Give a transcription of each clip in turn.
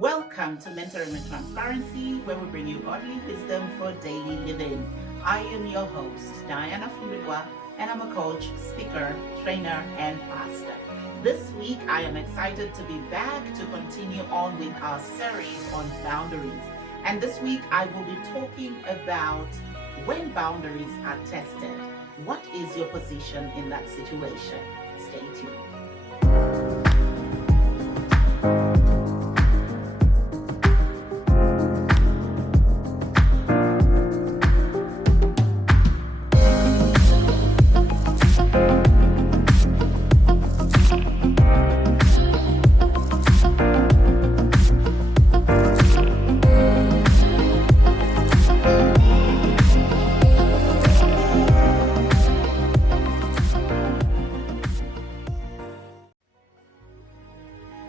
Welcome to Mentoring with Transparency, where we bring you godly wisdom for daily living. I am your host, Diana Fumbilwa, and I'm a coach, speaker, trainer, and pastor. This week, I am excited to be back to continue on with our series on boundaries. And this week, I will be talking about when boundaries are tested. What is your position in that situation? Stay tuned.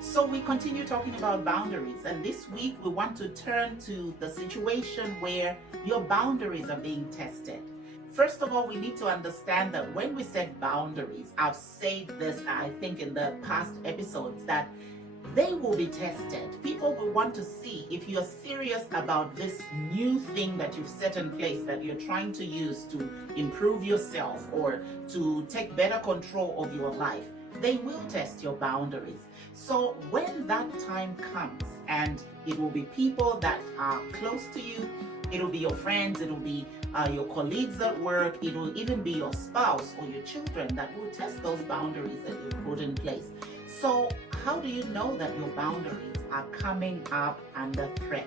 So we continue talking about boundaries, and this week we want to turn to the situation where your boundaries are being tested. First of all, we need to understand that when we set boundaries, I've said this, I think, in the past episodes, that they will be tested. People will want to see if you're serious about this new thing that you've set in place, that you're trying to use to improve yourself or to take better control of your life. They will test your boundaries. So when that time comes, and it will be people that are close to you, it'll be your friends, it'll be your colleagues at work, it will even be your spouse or your children that will test those boundaries that you've put in place. So how do you know that your boundaries are coming up under threat?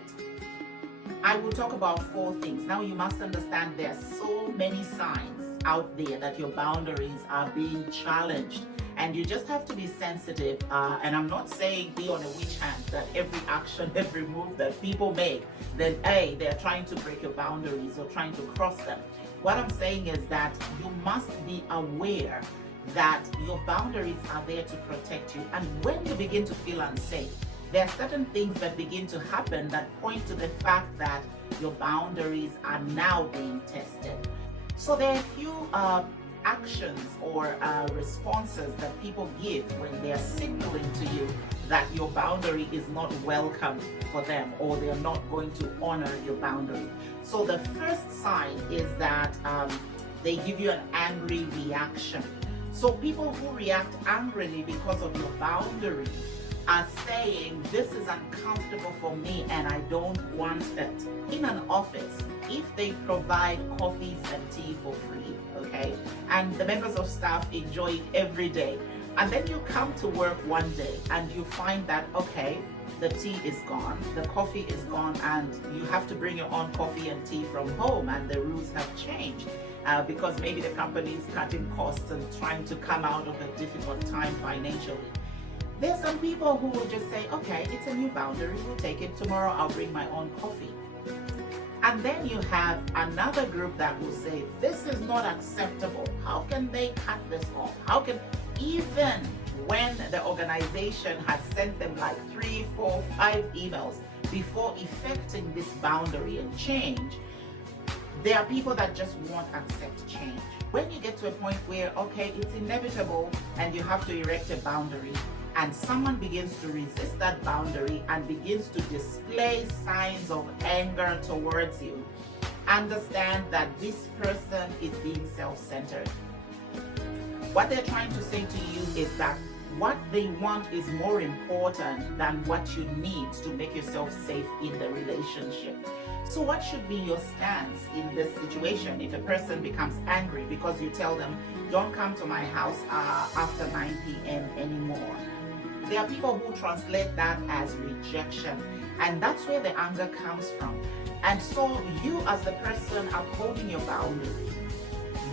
I will talk about 4 things. Now you must understand there are so many signs out there that your boundaries are being challenged. And you just have to be sensitive. And I'm not saying be on a witch hunt that every action, every move that people make, then they're trying to break your boundaries or trying to cross them. What I'm saying is that you must be aware that your boundaries are there to protect you. And when you begin to feel unsafe, there are certain things that begin to happen that point to the fact that your boundaries are now being tested. So there are a few actions or responses that people give when they are signaling to you that your boundary is not welcome for them, or they're not going to honor your boundary. So the first sign is that they give you an angry reaction. So people who react angrily because of your boundaries are saying, this is uncomfortable for me and I don't want it. In an office, if they provide coffees and tea for free, okay, and the members of staff enjoy it every day, and then you come to work one day and you find that, okay, the tea is gone, the coffee is gone, and you have to bring your own coffee and tea from home, and the rules have changed because maybe the company is cutting costs and trying to come out of a difficult time financially. There's some people who will just say, okay, it's a new boundary, we'll take it. Tomorrow I'll bring my own coffee. And then you have another group that will say, this is not acceptable. How can they cut this off? How can, even when the organization has sent them like 3, 4, 5 emails before effecting this boundary and change, there are people that just won't accept change. When you get to a point where, okay, it's inevitable and you have to erect a boundary, and someone begins to resist that boundary and begins to display signs of anger towards you, understand that this person is being self-centered. What they're trying to say to you is that what they want is more important than what you need to make yourself safe in the relationship. So what should be your stance in this situation if a person becomes angry because you tell them, don't come to my house after 9 p.m. anymore? There are people who translate that as rejection, and that's where the anger comes from. And so you, as the person upholding your boundary,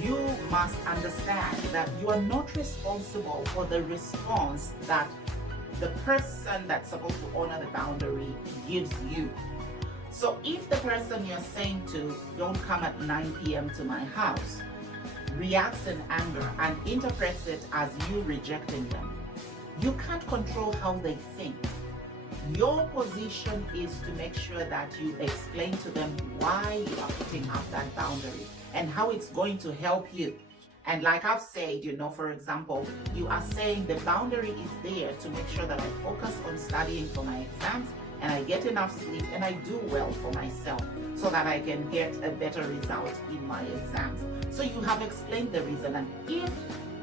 you must understand that you are not responsible for the response that the person that's supposed to honor the boundary gives you. So if the person you're saying to, don't come at 9 p.m. to my house, reacts in anger and interprets it as you rejecting them, you can't control how they think. Your position is to make sure that you explain to them why you are putting up that boundary and how it's going to help you. And like I've said, for example, you are saying the boundary is there to make sure that I focus on studying for my exams and I get enough sleep and I do well for myself so that I can get a better result in my exams. So you have explained the reason, and if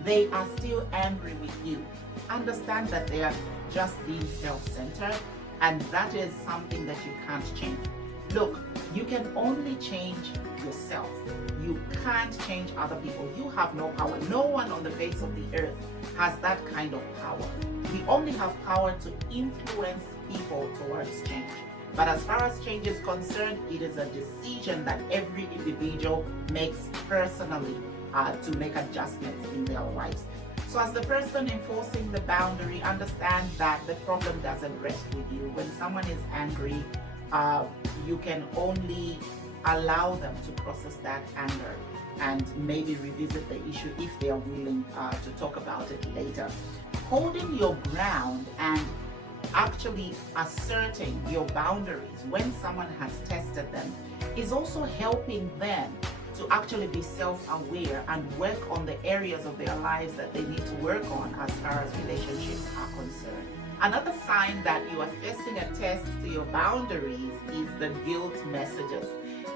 they are still angry with you, understand that they are just being self-centered, and that is something that you can't change. Look, you can only change yourself. You can't change other people. You have no power. No one on the face of the earth has that kind of power. We only have power to influence people towards change. But as far as change is concerned, it is a decision that every individual makes personally to make adjustments in their lives. So as the person enforcing the boundary, understand that the problem doesn't rest with you. When someone is angry, you can only allow them to process that anger and maybe revisit the issue if they are willing to talk about it later. Holding your ground and actually asserting your boundaries when someone has tested them is also helping them to actually be self-aware and work on the areas of their lives that they need to work on as far as relationships are concerned. Another sign that you are facing a test to your boundaries is the guilt messages.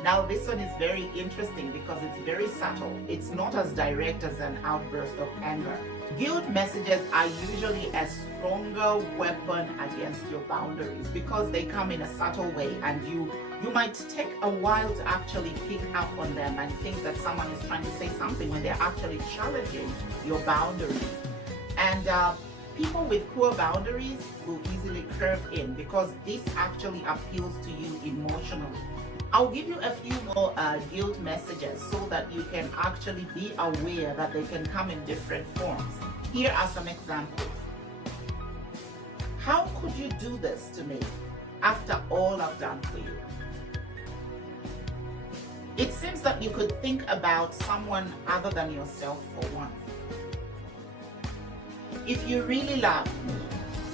Now, this one is very interesting because it's very subtle. It's not as direct as an outburst of anger. Guilt messages are usually a stronger weapon against your boundaries because they come in a subtle way, and you might take a while to actually pick up on them and think that someone is trying to say something when they're actually challenging your boundaries. And people with poor boundaries will easily curve in because this actually appeals to you emotionally. I'll give you a few more guilt messages so that you can actually be aware that they can come in different forms. Here are some examples. How could you do this to me after all I've done for you? It seems that you could think about someone other than yourself for once. If you really loved me,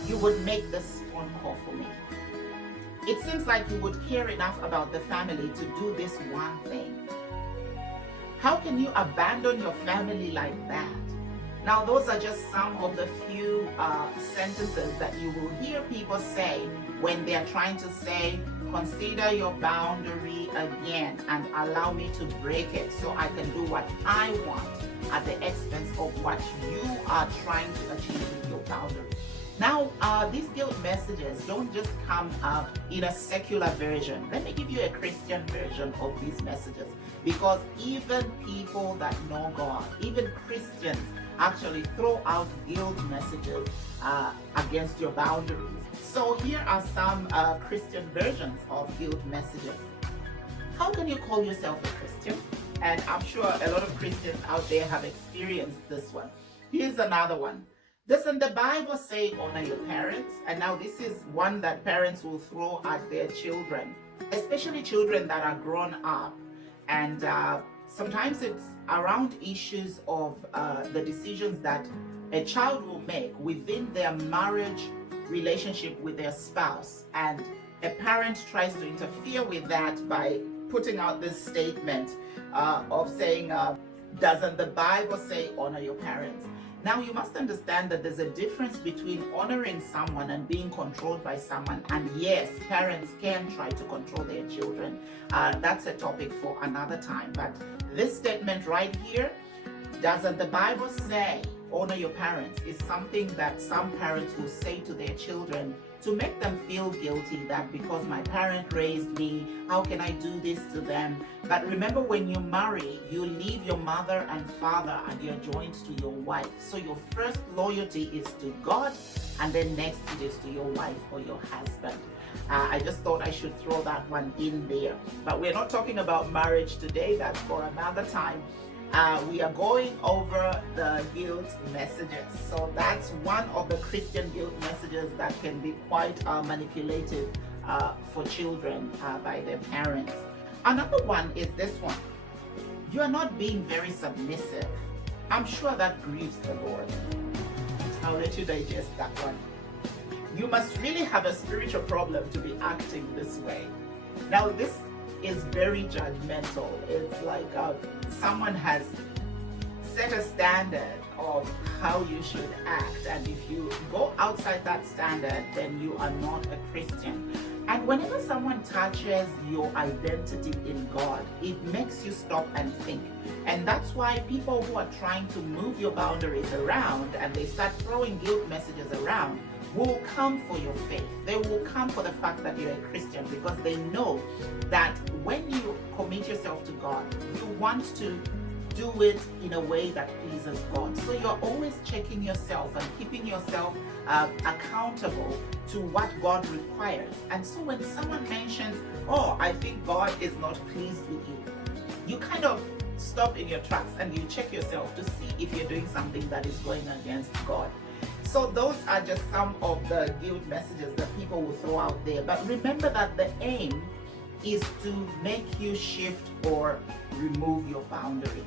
you would make this phone call for me. It seems like you would care enough about the family to do this one thing. How can you abandon your family like that? Now, those are just some of the few sentences that you will hear people say when they are trying to say, consider your boundary again and allow me to break it so I can do what I want at the expense of what you are trying to achieve with your boundary. Now, these guilt messages don't just come in a secular version. Let me give you a Christian version of these messages, because even people that know God, even Christians, actually throw out guilt messages against your boundaries. So here are some Christian versions of guilt messages. How can you call yourself a Christian? And I'm sure a lot of Christians out there have experienced this one. Here's another one. Doesn't the Bible say honor your parents? And now this is one that parents will throw at their children, especially children that are grown up. And sometimes it's around issues of the decisions that a child will make within their marriage relationship with their spouse. And a parent tries to interfere with that by putting out this statement of saying, doesn't the Bible say honor your parents? Now, you must understand that there's a difference between honoring someone and being controlled by someone. And yes, parents can try to control their children. That's a topic for another time. But this statement right here, doesn't the Bible say honor your parents, is something that some parents will say to their children to make them feel guilty that because my parent raised me, how can I do this to them? But remember, when you marry, you leave your mother and father and you're joined to your wife. So your first loyalty is to God, and then next it is to your wife or your husband. I just thought I should throw that one in there. But we're not talking about marriage today. That's for another time. We are going over the guilt messages. So that's one of the Christian guilt messages that can be quite manipulative for children by their parents. Another one is this one. You are not being very submissive. I'm sure that grieves the Lord. I'll let you digest that one. You must really have a spiritual problem to be acting this way. Now, this is very judgmental. It's like someone has set a standard of how you should act, and if you go outside that standard, then you are not a Christian. And whenever someone touches your identity in God, it makes you stop and think. And that's why people who are trying to move your boundaries around and they start throwing guilt messages around will come for your faith. They will come for the fact that you're a Christian, because they know that when you commit yourself to God, you want to do it in a way that pleases God. So you're always checking yourself and keeping yourself accountable to what God requires. And so when someone mentions, oh, I think God is not pleased with you, you kind of stop in your tracks and you check yourself to see if you're doing something that is going against God. So those are just some of the guilt messages that people will throw out there. But remember that the aim is to make you shift or remove your boundary.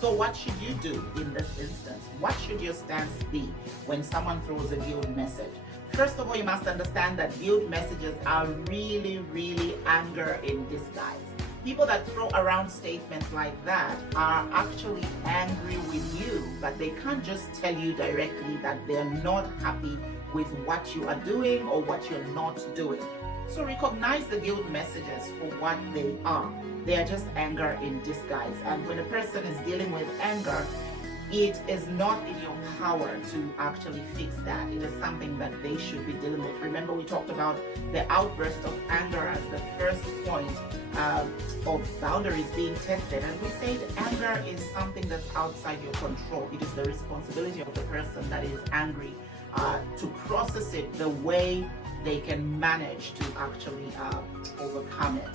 So what should you do in this instance? What should your stance be when someone throws a guilt message? First of all, you must understand that guilt messages are really anger in disguise. People that throw around statements like that are actually angry with you, but they can't just tell you directly that they're not happy with what you are doing or what you're not doing. So recognize the guilt messages for what they are. They are just anger in disguise. And when a person is dealing with anger, it is not in your power to actually fix that. It is something that they should be dealing with. Remember, we talked about the outburst of anger as the first point of boundaries being tested. And we said anger is something that's outside your control. It is the responsibility of the person that is angry to process it the way they can manage to actually overcome it.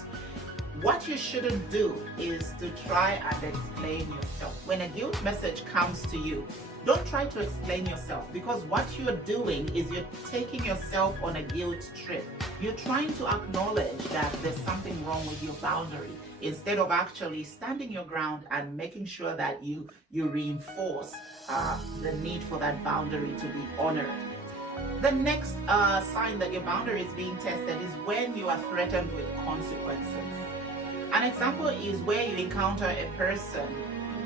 What you shouldn't do is to try and explain yourself. When a guilt message comes to you, don't try to explain yourself, because what you're doing is you're taking yourself on a guilt trip. You're trying to acknowledge that there's something wrong with your boundary instead of actually standing your ground and making sure that you reinforce the need for that boundary to be honored. The next sign that your boundary is being tested is when you are threatened with consequences. An example is where you encounter a person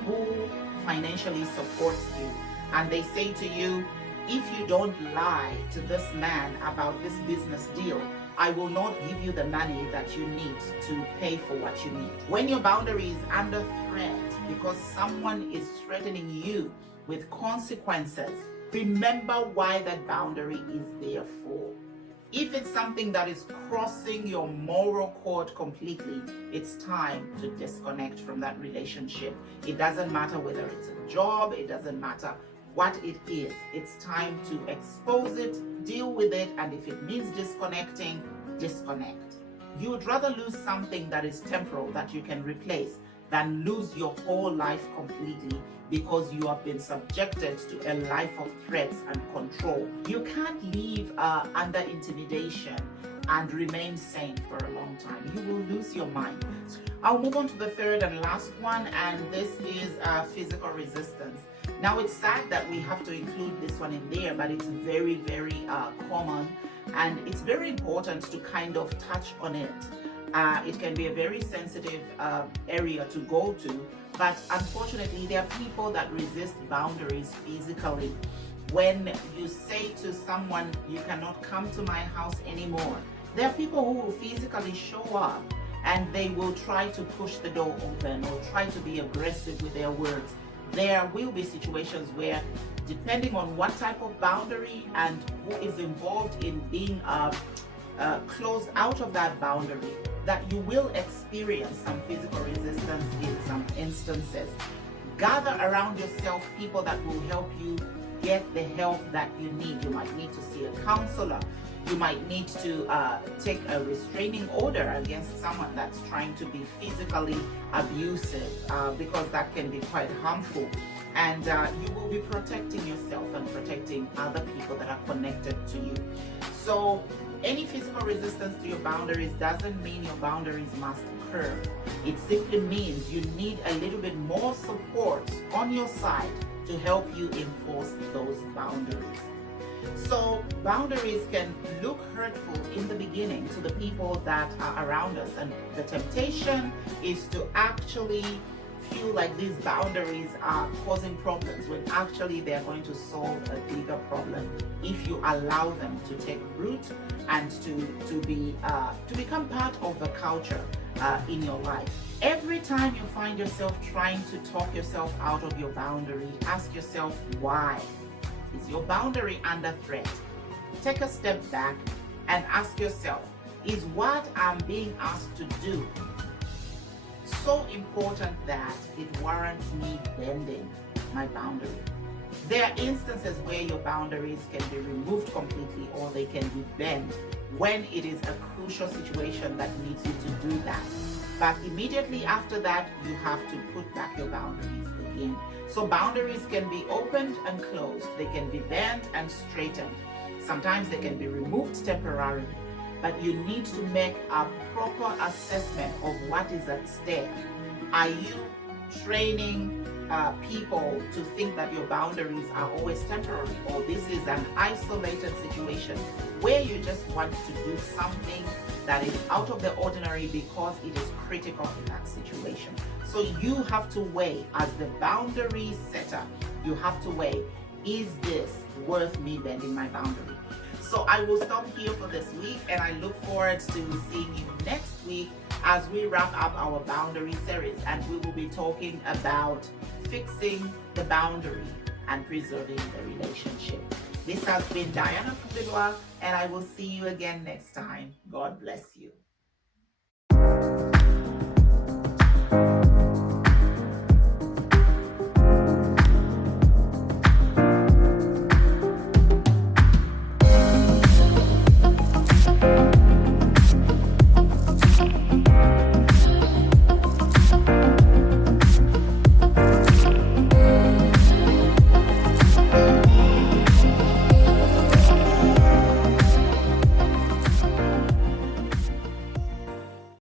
who financially supports you and they say to you, if you don't lie to this man about this business deal, I will not give you the money that you need to pay for what you need. When your boundary is under threat because someone is threatening you with consequences, remember why that boundary is there for. If it's something that is crossing your moral code completely, it's time to disconnect from that relationship. It doesn't matter whether it's a job, it doesn't matter what it is. It's time to expose it, deal with it, and if it means disconnecting, disconnect. You would rather lose something that is temporal that you can replace than lose your whole life completely because you have been subjected to a life of threats and control. You can't live under intimidation and remain sane for a long time. You will lose your mind. I'll move on to the third and last one, and this is physical resistance. Now, it's sad that we have to include this one in there, but it's very common, and it's very important to kind of touch on it. It can be a very sensitive area to go to, but unfortunately there are people that resist boundaries physically. When you say to someone, you cannot come to my house anymore, there are people who will physically show up and they will try to push the door open or try to be aggressive with their words. There will be situations where, depending on what type of boundary and who is involved in being closed out of that boundary, that you will experience some physical resistance in some instances. Gather around yourself people that will help you get the help that you need. You might need to see a counselor. You might need to take a restraining order against someone that's trying to be physically abusive, because that can be quite harmful. And you will be protecting yourself and protecting other people that are connected to you. So any physical resistance to your boundaries doesn't mean your boundaries must curve. It simply means you need a little bit more support on your side to help you enforce those boundaries. So boundaries can look hurtful in the beginning to the people that are around us, and the temptation is to actually feel like these boundaries are causing problems when actually they're going to solve a bigger problem if you allow them to take root and to become part of the culture in your life. Every time you find yourself trying to talk yourself out of your boundary, ask yourself why. Is your boundary under threat? Take a step back and ask yourself, is what I'm being asked to do so important that it warrants me bending my boundary? There are instances where your boundaries can be removed completely or they can be bent when it is a crucial situation that needs you to do that. But immediately after that, you have to put back your boundaries again. So boundaries can be opened and closed. They can be bent and straightened. Sometimes they can be removed temporarily. But you need to make a proper assessment of what is at stake. Are you training people to think that your boundaries are always temporary, or this is an isolated situation where you just want to do something that is out of the ordinary because it is critical in that situation? So you have to weigh, as the boundary setter, you have to weigh, is this worth me bending my boundary? So I will stop here for this week, and I look forward to seeing you next week as we wrap up our boundary series, and we will be talking about fixing the boundary and preserving the relationship. This has been Diana Fumbilwa, and I will see you again next time. God bless you.